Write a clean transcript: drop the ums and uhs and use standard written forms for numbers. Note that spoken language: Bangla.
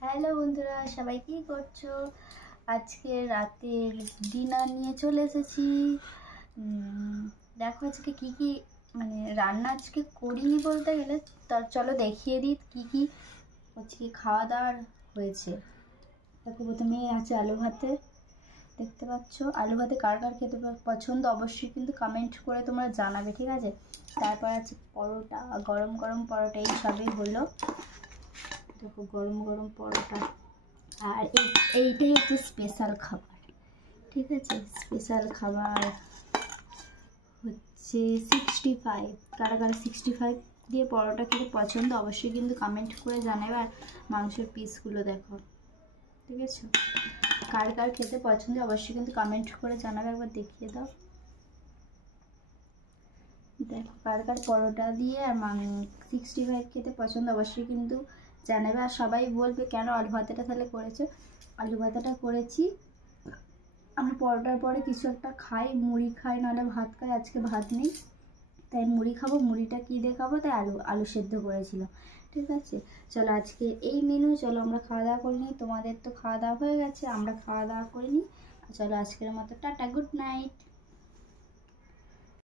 হ্যালো বন্ধুরা, সবাই কি করছো? আজকে রাতের ডিনার নিয়ে চলে এসেছি। দেখো আজকে কি কি মানে রান্না আজকে করিনি বলতে গেলে, তার চলো দেখিয়ে দিই কি কি আজকে খাওয়া দাওয়ার হয়েছে। দেখো প্রথমে আছে আলু ভাতে, দেখতে পাচ্ছ। আলু ভাতে কার কার খেতে পছন্দ অবশ্যই কিন্তু কমেন্ট করে তোমরা জানাবে, ঠিক আছে? তারপর আছে পরোটা, গরম গরম পরোটা, এই সবই হলো। দেখো গরম গরম পরোটা। আর এইটাই হচ্ছে স্পেশাল খাবার, ঠিক আছে? স্পেশাল খাবার হচ্ছে 65। কারা কারা 65 দিয়ে পরোটা খেতে পছন্দ অবশ্যই কিন্তু কমেন্ট করে জানাবে। আর মাংসের পিসগুলো দেখো, ঠিক আছে? কার কার খেতে পছন্দ অবশ্যই কিন্তু কমেন্ট করে জানাবে। একবার দেখিয়ে দাও, দেখো কার কার পরোটা দিয়ে আর 65 খেতে পছন্দ অবশ্যই কিন্তু জানাবে। আর সবাই বলবে কেন আলু ভাতাটা তাহলে করেছো। আলু ভাতাটা করেছি আমরা পরোটার পরে কিছু একটা খাই, মুড়ি খাই নাহলে ভাত খাই। আজকে ভাত নেই তাই মুড়ি খাবো। মুড়িটা কী দিয়ে খাবো, তাই আলু সেদ্ধ করেছিলাম, ঠিক আছে? চলো আজকে এই মেনু। চলো আমরা খাওয়া দাওয়া করে নিই। তোমাদের তো খাওয়া দাওয়া হয়ে গেছে, আমরা খাওয়া দাওয়া করে নিই। চলো আজকের মতো টাটা, গুড নাইট।